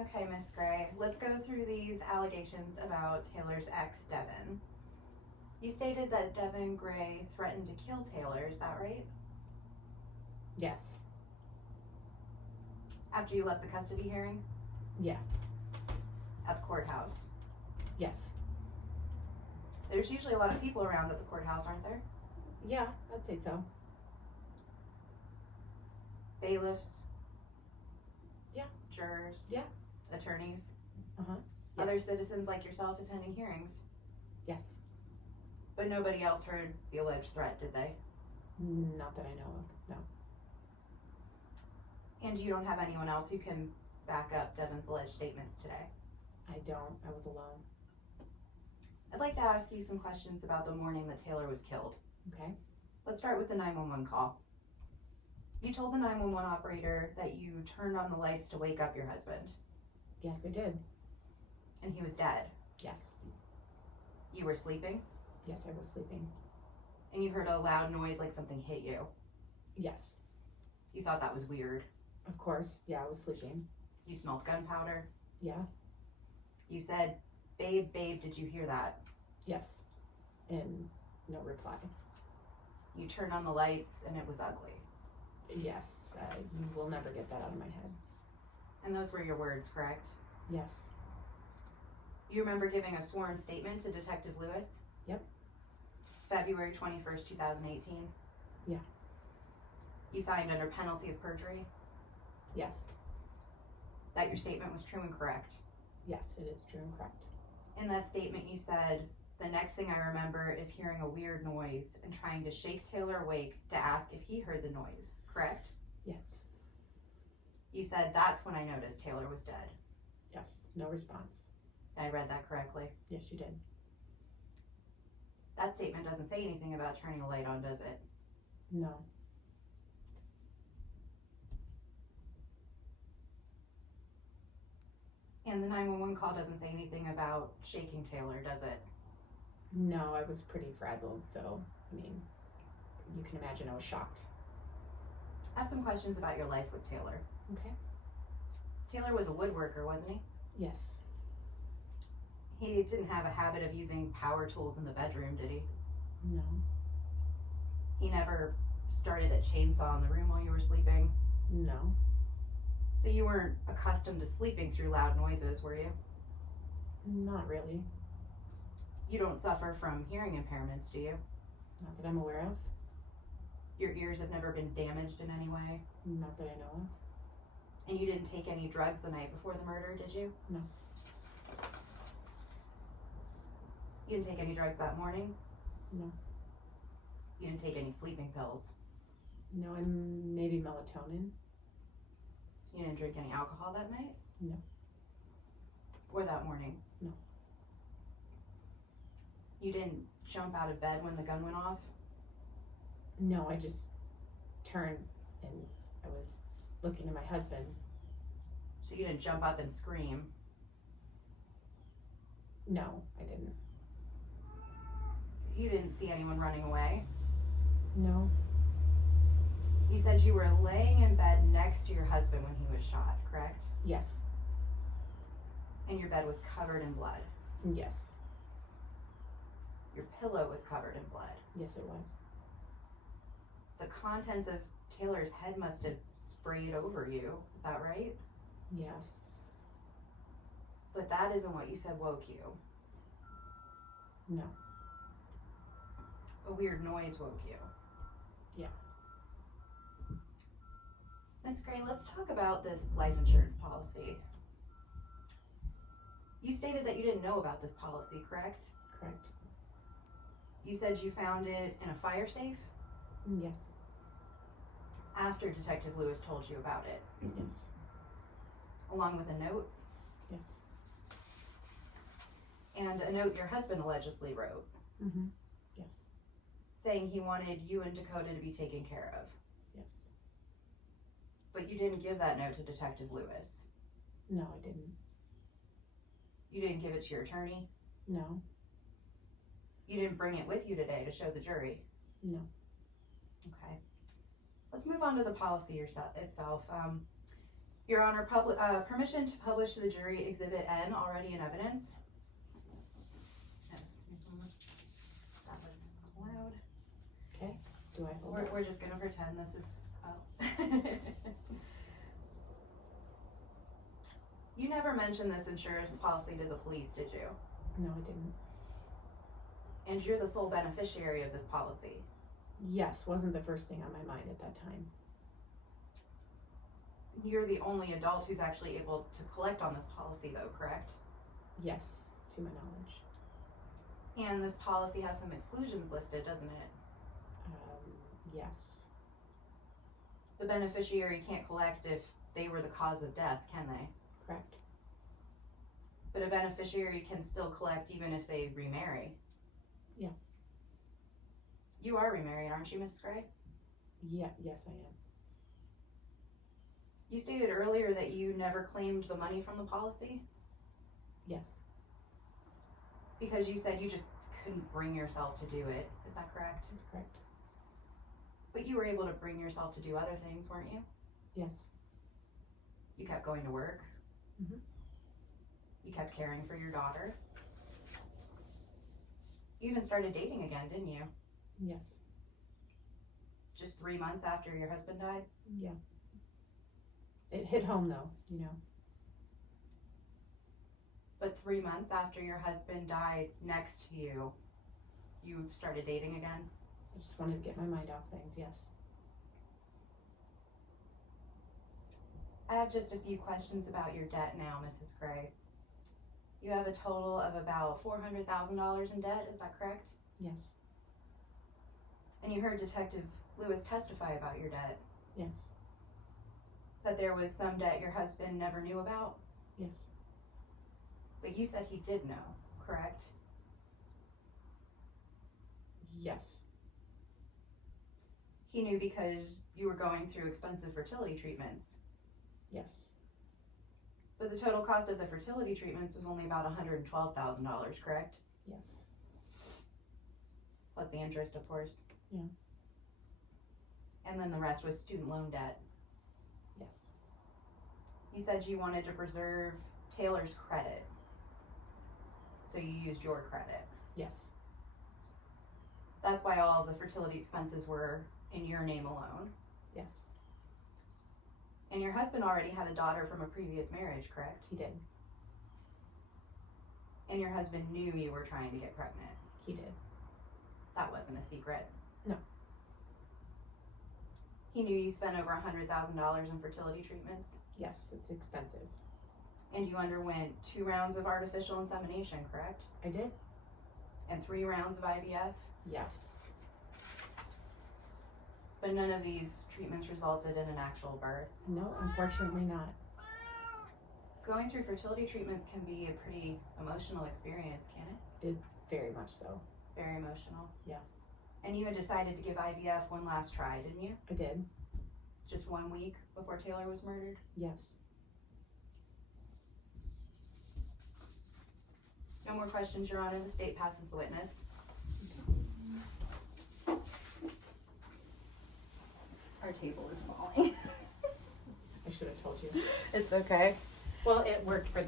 Okay, Miss Gray, let's go through these allegations about Taylor's ex, Devin. You stated that Devin Gray threatened to kill Taylor, is that right? Yes. After you left the custody hearing? Yeah. At the courthouse? Yes. There's usually a lot of people around at the courthouse, aren't there? Yeah, I'd say so. Bailiffs? Yeah. Jurors? Yeah. Attorneys? Uh-huh. Other Yes. citizens like yourself attending hearings? Yes. But nobody else heard the alleged threat, did they? Not that I know of, no. And you don't have anyone else who can back up Devin's alleged statements today? I don't. I was alone. I'd like to ask you some questions about the morning that Taylor was killed. Okay. Let's start with the 911 call. You told the 911 operator that you turned on the lights to wake up your husband, Yes, I did. and he was dead. Yes. You were sleeping, Yes, I was sleeping. and you heard a loud noise like something hit you. Yes. You thought that was weird. Of course. Yeah, I was sleeping. You smelled gunpowder. Yeah. You said, "Babe, babe, did you hear that?" Yes. And no reply. You turned on the lights, and it was ugly. Yes. I will never get that out of my head. And those were your words, correct? Yes. You remember giving a sworn statement to Detective Lewis? Yep. February 21st, 2018? Yeah. You signed under penalty of perjury? Yes. That your statement was true and correct? Yes, it is true and correct. In that statement you said, "The next thing I remember is hearing a weird noise and trying to shake Taylor awake to ask if he heard the noise," correct? Yes. You said, "That's when I noticed Taylor was dead." Yes. No response. I read that correctly. Yes, you did. That statement doesn't say anything about turning a light on, does it? No. And the 911 call doesn't say anything about shaking Taylor, does it? No, I was pretty frazzled, so, I mean, you can imagine I was shocked. I have some questions about your life with Taylor. Okay. Taylor was a woodworker, wasn't he? Yes. He didn't have a habit of using power tools in the bedroom, did he? No. He never started a chainsaw in the room while you were sleeping? No. So you weren't accustomed to sleeping through loud noises, were you? Not really. You don't suffer from hearing impairments, do you? Not that I'm aware of. Your ears have never been damaged in any way? Not that I know of. And you didn't take any drugs the night before the murder, did you? No. You didn't take any drugs that morning? No. You didn't take any sleeping pills? No, and maybe melatonin. You didn't drink any alcohol that night? No. Or that morning? No. You didn't jump out of bed when the gun went off? No, I just turned and I was looking at my husband. So you didn't jump up and scream? No, I didn't. You didn't see anyone running away? No. You said you were laying in bed next to your husband when he was shot, correct? Yes. And your bed was covered in blood. Yes. Your pillow was covered in blood. Yes, it was. The contents of Taylor's head must have sprayed over you, is that right? Yes. But that isn't what you said woke you. No. A weird noise woke you. Yeah. Miss Gray, let's talk about this life insurance policy. You stated that you didn't know about this policy, correct? Correct. You said you found it in a fire safe Yes. after Detective Lewis told you about it, Yes. along with a note, Yes. and a note your husband allegedly wrote, Mm-hmm. Yes. saying he wanted you and Dakota to be taken care of. Yes. But you didn't give that note to Detective Lewis. No, I didn't. You didn't give it to your attorney. No. You didn't bring it with you today to show the jury. No. Okay. Let's move on to the policy itself. Your Honor, permission to publish the jury exhibit N already in evidence. Yes. That was allowed. Okay, do I hold it? We're just gonna pretend this is, oh. You never mentioned this insurance policy to the police, did you? No, I didn't. And you're the sole beneficiary of this policy. Yes, wasn't the first thing on my mind at that time. You're the only adult who's actually able to collect on this policy though, correct? Yes, to my knowledge. And this policy has some exclusions listed, doesn't it? Yes. The beneficiary can't collect if they were the cause of death, can they? Correct. But a beneficiary can still collect even if they remarry. Yeah. You are remarried, aren't you, Mrs. Gray? Yeah, yes I am. You stated earlier that you never claimed the money from the policy Yes. because you said you just couldn't bring yourself to do it. Is that correct? That's correct. But you were able to bring yourself to do other things, weren't you? Yes. You kept going to work. Mhm. You kept caring for your daughter. You even started dating again, didn't you? Yes. Just 3 months after your husband died? Yeah. It hit home though, you know. But 3 months after your husband died next to you, you started dating again? I just wanted to get my mind off things, yes. I have just a few questions about your debt now, Mrs. Gray. You have a total of about $400,000 in debt, is that correct? Yes. And you heard Detective Lewis testify about your debt, Yes. that there was some debt your husband never knew about, Yes. but you said he did know, correct? Yes. He knew because you were going through expensive fertility treatments, Yes. but the total cost of the fertility treatments was only about $112,000, correct? Yes. Plus the interest, of course. Yeah. And then the rest was student loan debt. Yes. You said you wanted to preserve Taylor's credit, so you used your credit. Yes. That's why all of the fertility expenses were in your name alone. Yes. And your husband already had a daughter from a previous marriage, correct? He did. And your husband knew you were trying to get pregnant. He did. That wasn't a secret. No. He knew you spent over $100,000 in fertility treatments, Yes, it's expensive. and you underwent 2 rounds of artificial insemination, correct? I did? And 3 rounds of IVF, Yes. but none of these treatments resulted in an actual birth. No, unfortunately not. Going through fertility treatments can be a pretty emotional experience, can it? It's very much so. Very emotional. Yeah. And you had decided to give IVF one last try, didn't you? I did? Just 1 week before Taylor was murdered? Yes. No more questions, Your Honor. The state passes the witness. Our table is falling. I should have told you. It's okay. Well, it worked for the